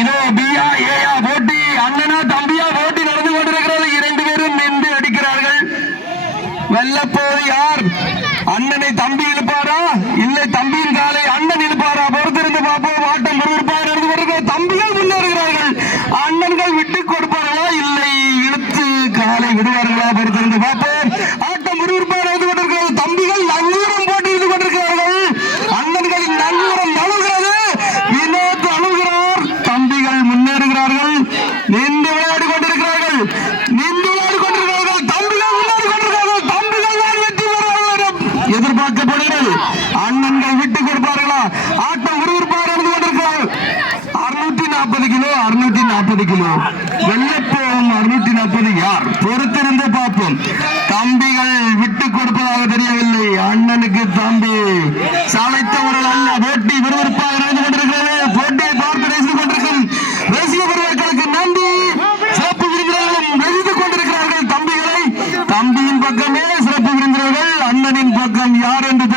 இதோ பியா ஏயா போட்டி, அண்ணனா தம்பியா போட்டி நடந்து கொண்டிருக்கிறது. இரண்டு பேரும் நின்று அடிக்கிறார்கள். வெல்லப்போது யார்? அண்ணனை தம்பி இழுப்பாரா, இல்லை தம்பியின் காலை அண்ணன் இழுப்பாரா? பொறுத்திருந்து பார்ப்போம். ஆட்டம் விறுவிறுப்பாக நடந்து கொண்டிருக்கிறது. தம்பிகள் முன்னேறுகிறார்கள். அண்ணன்கள் விட்டுக் கொடுப்பார்களா, இல்லை இழுத்து காலை விடுவார்களா? பொறுத்திருந்து பார்ப்போம். ஆட்டம் விறுவிறுப்பாக நடந்து கொண்டிருக்கிறது. தம்பிகள் நங்கூரம் போட்டு இருந்து கொண்டிருக்கிறார்கள். அண்ணன்களின் நங்கூரம் நழுவுகிறது. வினோத் அழுகிறார். தம்பிகள் முன்னேறுகிறார்கள். நின்று விளையாடி கொண்டிருக்கிறார்கள். நின்று விளையாடி கொண்டிருக்கிறார்கள். தம்பிகள் முன்னேறி கொண்டிருக்கிறார்கள். தம்பிகள் தான் வெற்றி பெறுவார்கள் எதிர்பார்க்கப்படுகிறது. அண்ணன்கள் விட்டுக் கொடுப்பார்களா? ஆட்டம் விறுவிறுப்பாக நடந்து கொண்டிருக்கிறார்கள். 640 கிலோ, 640 கிலோ. வெள்ளப்போம் 640. யார்? பொறுத்திருந்து பார்ப்போம். தம்பிகள் விட்டுக் கொடுப்பதாக தெரியவில்லை. அண்ணனுக்கு தம்பி சாலைத்தவர்கள் அல்ல. போட்டி விறுவிறுப்பாக நடந்து கொண்டிருக்கிறது. போட்டியை பார்த்து ரசித்துக் கொண்டிருக்கும் ரசிக பெருமக்களுக்கு நன்றி. சிறப்பு விருந்தினர்களும் ரசித்துக் கொண்டிருக்கிறார்கள் தம்பிகளை. தம்பியின் பக்கமே சிறப்பு விருந்தினர்கள். அண்ணனின் பக்கம் யார் என்று